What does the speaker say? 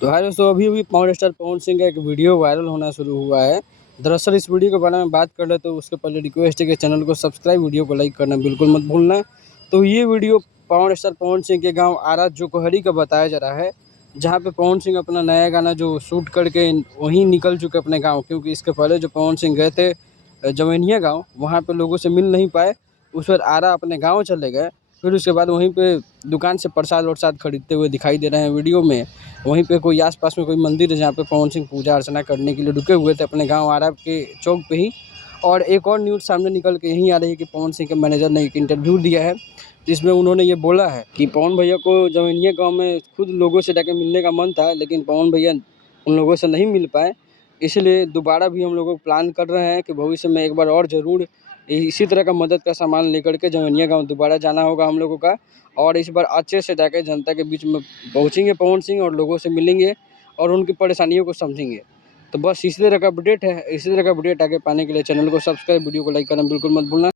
तो हाय दोस्तों, अभी पावर स्टार पवन सिंह का एक वीडियो वायरल होना शुरू हुआ है। दरअसल इस वीडियो के बारे में बात कर रहे तो उसके पहले रिक्वेस्ट है कि चैनल को सब्सक्राइब, वीडियो को लाइक करना बिल्कुल मत भूलना। तो ये video power star Pawan Singh के गांव आरा जोकोहरी का बताया जा रहा है, जहां पे पवन सिंह अपना नया गाना जो शूट करके वहीं निकल चुके अपने गाँव, क्योंकि इसके पहले जो पवन सिंह गए थे जवैनिया गाँव, वहाँ पर लोगों से मिल नहीं पाए। उस पर आरा अपने गाँव चले गए। फिर उसके बाद वहीं पे दुकान से प्रसाद वरसाद खरीदते हुए दिखाई दे रहे हैं वीडियो में। वहीं पे कोई आस-पास में कोई मंदिर है जहाँ पे पवन सिंह पूजा अर्चना करने के लिए रुके हुए थे अपने गाँव आरा के चौक पे ही। और एक और न्यूज़ सामने निकल के यहीं आ रही है कि पवन सिंह के मैनेजर ने एक इंटरव्यू दिया है, जिसमें उन्होंने ये बोला है कि पवन भैया को जवैनिया गाँव में खुद लोगों से जाके मिलने का मन था, लेकिन पवन भैया उन लोगों से नहीं मिल पाए। इसलिए दोबारा भी हम लोग प्लान कर रहे हैं कि भविष्य में एक बार और ज़रूर इसी तरह का मदद का सामान लेकर के जवैनिया गाँव दोबारा जाना होगा हम लोगों का। और इस बार अच्छे से जाके जनता के बीच में पहुँचेंगे पवन सिंह और लोगों से मिलेंगे और उनकी परेशानियों को समझेंगे। तो बस इसी तरह का अपडेट है। इसी तरह का अपडेट आगे पाने के लिए चैनल को सब्सक्राइब, वीडियो को लाइक करना बिल्कुल मत भूलना।